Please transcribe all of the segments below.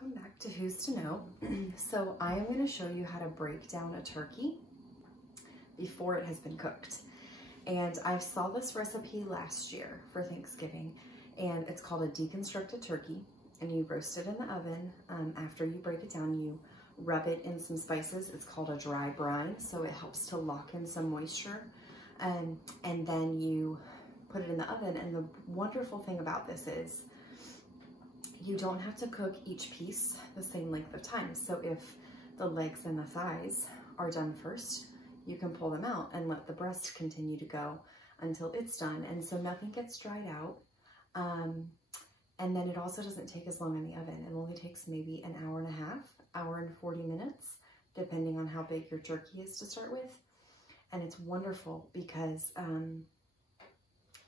welcome back to Who's to Know. So I am going to show you how to break down a turkey before it has been cooked. And I saw this recipe last year for Thanksgiving, and it's called a deconstructed turkey, and you roast it in the oven. After you break it down, you rub it in some spices. It's called a dry brine, so it helps to lock in some moisture. And then you put it in the oven, and the wonderful thing about this is you don't have to cook each piece the same length of time. So if the legs and the thighs are done first, you can pull them out and let the breast continue to go until it's done. And so nothing gets dried out. And then it also doesn't take as long in the oven. It only takes maybe an hour and a half, hour and 40 minutes, depending on how big your turkey is to start with. And it's wonderful because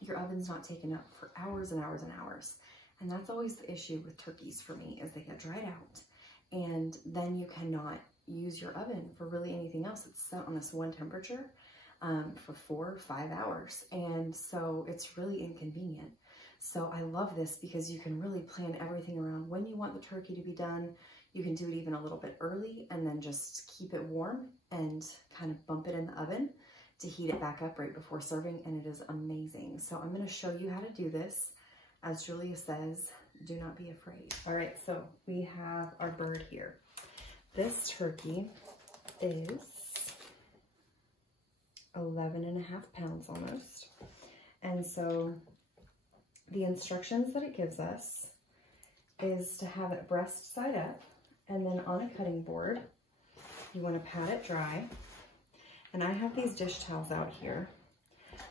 your oven's not taken up for hours and hours and hours. And that's always the issue with turkeys for me, is they get dried out. And then you cannot use your oven for really anything else. It's set on this one temperature for 4 or 5 hours. And so it's really inconvenient. So I love this because you can really plan everything around when you want the turkey to be done. You can do it even a little bit early and then just keep it warm and kind of bump it in the oven to heat it back up right before serving. And it is amazing. So I'm going to show you how to do this. As Julia says, do not be afraid. All right, so we have our bird here. This turkey is 11.5 pounds almost. And so the instructions that it gives us is to have it breast side up, and then on a cutting board, you want to pat it dry. And I have these dish towels out here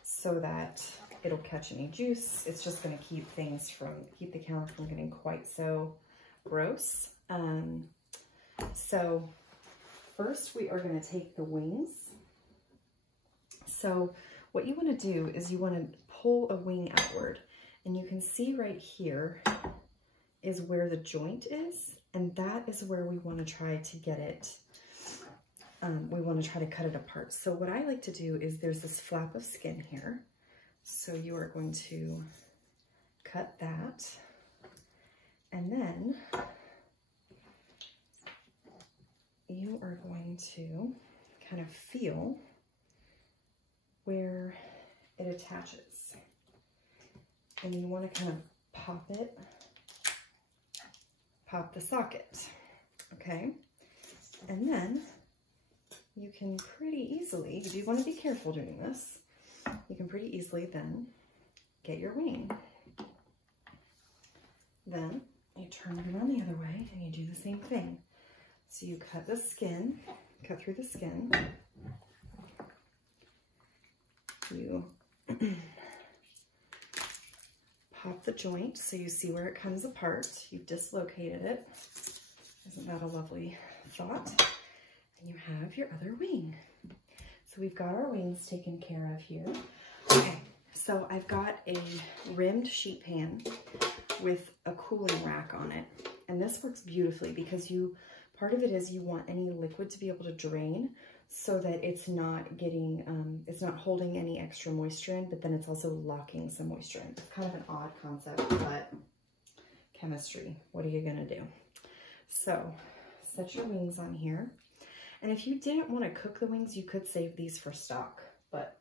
so that it'll catch any juice. It's just going to keep the counter from getting quite so gross. So first we are going to take the wings. So what you want to do is you want to pull a wing outward, and you can see right here is where the joint is, and that is where we want to try to get it. We want to try to cut it apart. So what I like to do is there's this flap of skin here. So you are going to cut that, and then you are going to kind of feel where it attaches, and you want to kind of pop the socket, okay? And then you can pretty easily, you do want to be careful doing this, you can pretty easily then get your wing. Then you turn it around the other way and you do the same thing. So you cut the skin, cut through the skin. You pop the joint so you see where it comes apart. You've dislocated it. Isn't that a lovely thought? And you have your other wing. So we've got our wings taken care of here. Okay, so I've got a rimmed sheet pan with a cooling rack on it. And this works beautifully because part of it is you want any liquid to be able to drain so that it's not getting, it's not holding any extra moisture in, but then it's also locking some moisture in. It's kind of an odd concept, but chemistry, what are you gonna do? So set your wings on here. And if you didn't want to cook the wings, you could save these for stock, but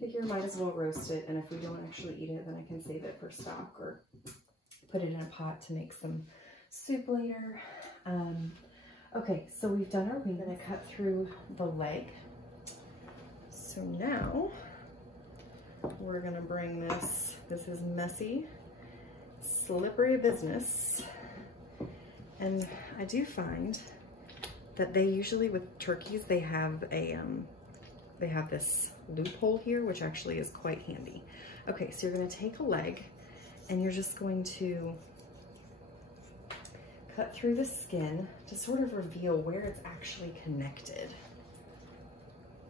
I figure might as well roast it. And if we don't actually eat it, then I can save it for stock or put it in a pot to make some soup later. Okay, so we've done our wing. I'm gonna cut through the leg. So now we're gonna bring this is messy, slippery business. And I do find that they usually, with turkeys, they have this loophole here, which actually is quite handy. Okay, so you're gonna take a leg and you're just going to cut through the skin to sort of reveal where it's actually connected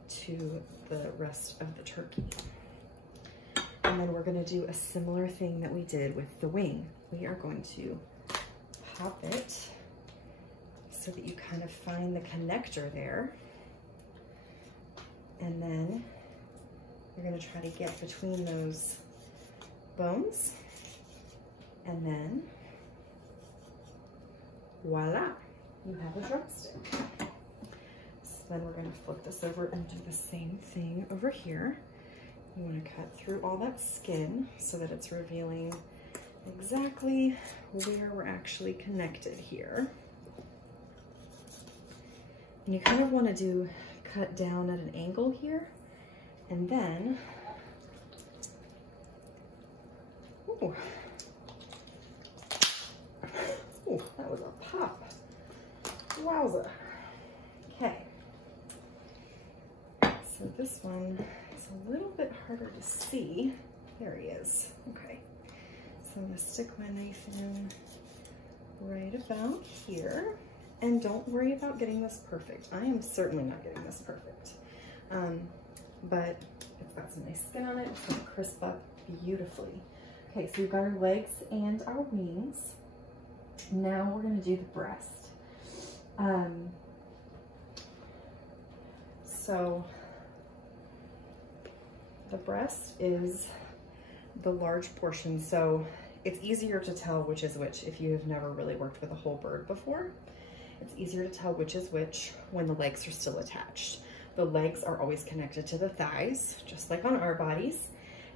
to the rest of the turkey. And then we're gonna do a similar thing that we did with the wing. We are going to pop it so that you kind of find the connector there. And then you're gonna try to get between those bones, and then voila, you have a drumstick. So then we're gonna flip this over and do the same thing over here. You wanna cut through all that skin so that it's revealing exactly where we're actually connected here. And you kind of wanna cut down at an angle here, and then, ooh, that was a pop. Wowza. Okay. So this one is a little bit harder to see. There he is. Okay. So I'm gonna stick my knife in right about here. And don't worry about getting this perfect. I am certainly not getting this perfect. But it's got some nice skin on it. It's gonna crisp up beautifully. Okay, so we've got our legs and our wings. Now we're gonna do the breast. So the breast is the large portion, so it's easier to tell which is which if you have never really worked with a whole bird before. It's easier to tell which is which when the legs are still attached. The legs are always connected to the thighs, just like on our bodies.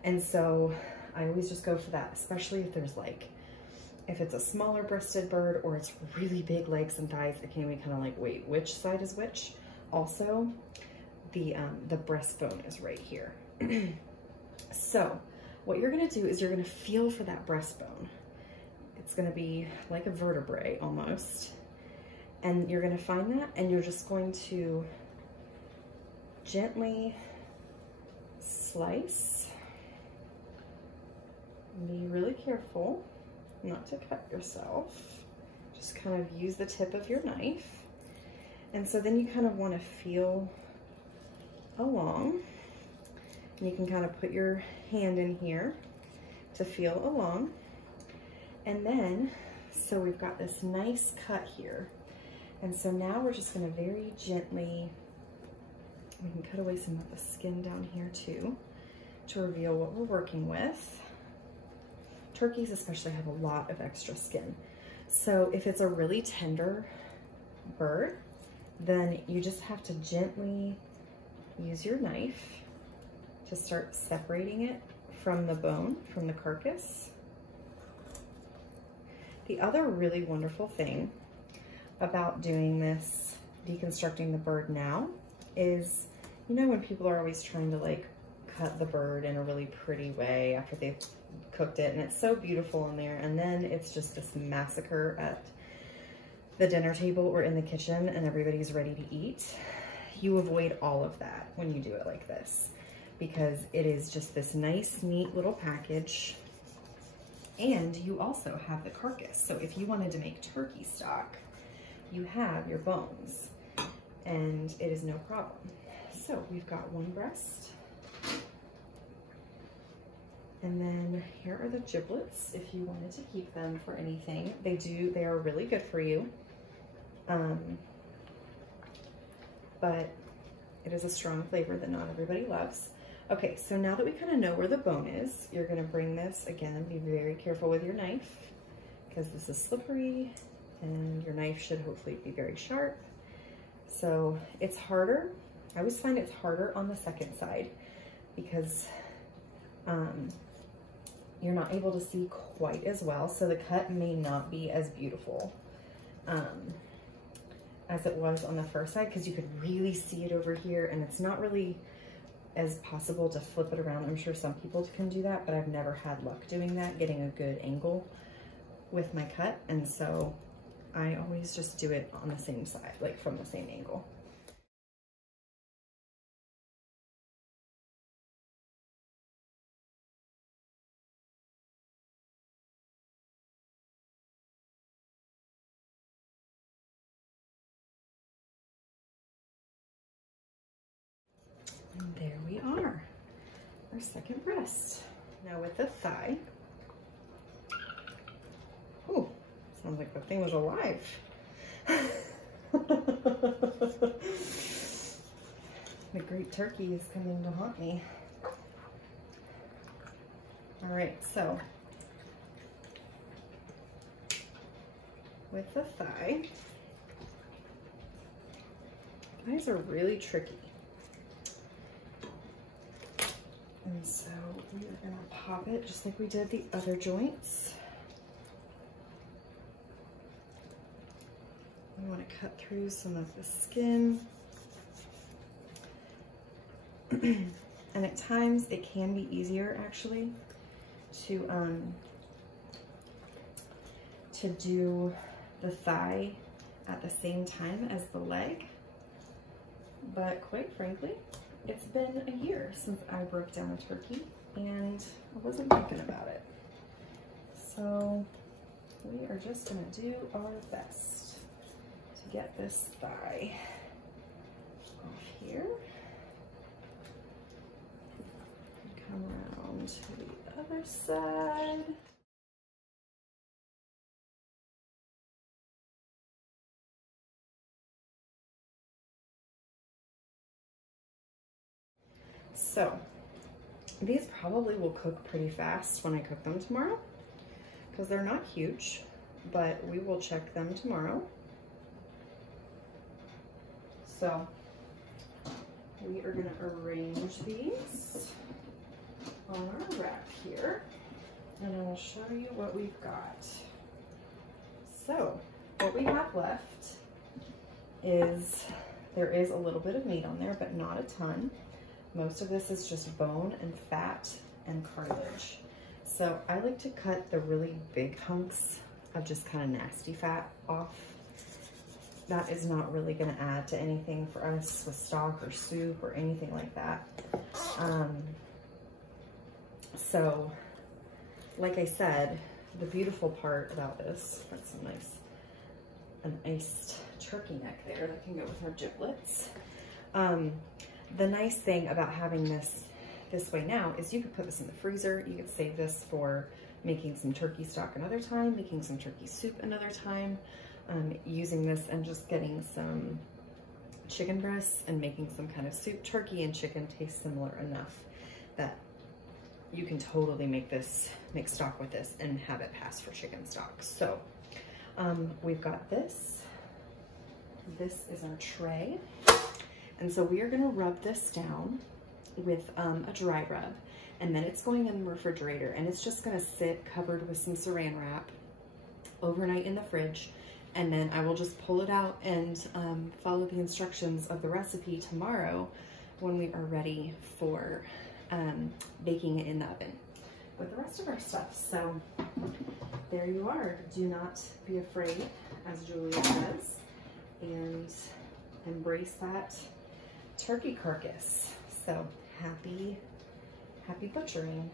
And so I always just go for that, especially if there's like, if it's a smaller breasted bird or it's really big legs and thighs, it can be kind of like, wait, which side is which? Also, the breastbone is right here. So what you're gonna do is you're gonna feel for that breastbone. It's gonna be like a vertebrae almost. And you're gonna find that and you're just going to gently slice. Be really careful not to cut yourself. Just kind of use the tip of your knife. And so then you kind of want to feel along. And you can kind of put your hand in here to feel along. And then, so we've got this nice cut here. And so now we're just going to very gently, we can cut away some of the skin down here too to reveal what we're working with. Turkeys especially have a lot of extra skin. So if it's a really tender bird, then you just have to gently use your knife to start separating it from the bone, from the carcass. The other really wonderful thing about doing this, deconstructing the bird now, is, you know, when people are always trying to like cut the bird in a really pretty way after they've cooked it and it's so beautiful in there, and then it's just this massacre at the dinner table or in the kitchen and everybody's ready to eat. You avoid all of that when you do it like this, because it is just this nice, neat little package. And you also have the carcass. So if you wanted to make turkey stock, you have your bones and it is no problem. So we've got one breast. And then here are the giblets if you wanted to keep them for anything. They are really good for you. But it is a strong flavor that not everybody loves. Okay, so now that we kind of know where the bone is, you're gonna bring this, again, be very careful with your knife because this is slippery and your knife should hopefully be very sharp. So it's harder. I always find it's harder on the second side because you're not able to see quite as well. So the cut may not be as beautiful as it was on the first side, because you could really see it over here and it's not really as possible to flip it around. I'm sure some people can do that, but I've never had luck doing that, getting a good angle with my cut. And so I always just do it on the same side, like from the same angle. And there we are, our second breast. Now with the thigh. Ooh, sounds like the thing was alive. The great turkey is coming to haunt me. All right, so with the thigh. Thighs are really tricky. And so we are gonna pop it just like we did the other joints. We want to cut through some of the skin. And at times it can be easier actually to do the thigh at the same time as the leg. But quite frankly, it's been a year since I broke down a turkey and I wasn't thinking about it. So we are just gonna do our best to get this thigh off here. Come around to the other side. So these probably will cook pretty fast when I cook them tomorrow because they're not huge, but we will check them tomorrow. So we are going to arrange these on our rack here, and I will show you what we've got. So what we have left is, there is a little bit of meat on there, but not a ton. Most of this is just bone and fat and cartilage. So I like to cut the really big hunks of just kind of nasty fat off. That is not really going to add to anything for us with stock or soup or anything like that. So like I said, the beautiful part about this, that's an iced turkey neck there that can go with our giblets. The nice thing about having this way now is you could put this in the freezer. You could save this for making some turkey stock another time, making some turkey soup another time, using this and just getting some chicken breasts and making some kind of soup. Turkey and chicken taste similar enough that you can totally make stock with this and have it pass for chicken stock. So we've got this. This is our tray. And so we are gonna rub this down with a dry rub, and then it's going in the refrigerator, and it's just gonna sit covered with some saran wrap overnight in the fridge, and then I will just pull it out and follow the instructions of the recipe tomorrow when we are ready for baking it in the oven with the rest of our stuff. So there you are. Do not be afraid, as Julia says, and embrace that turkey carcass. So happy butchering.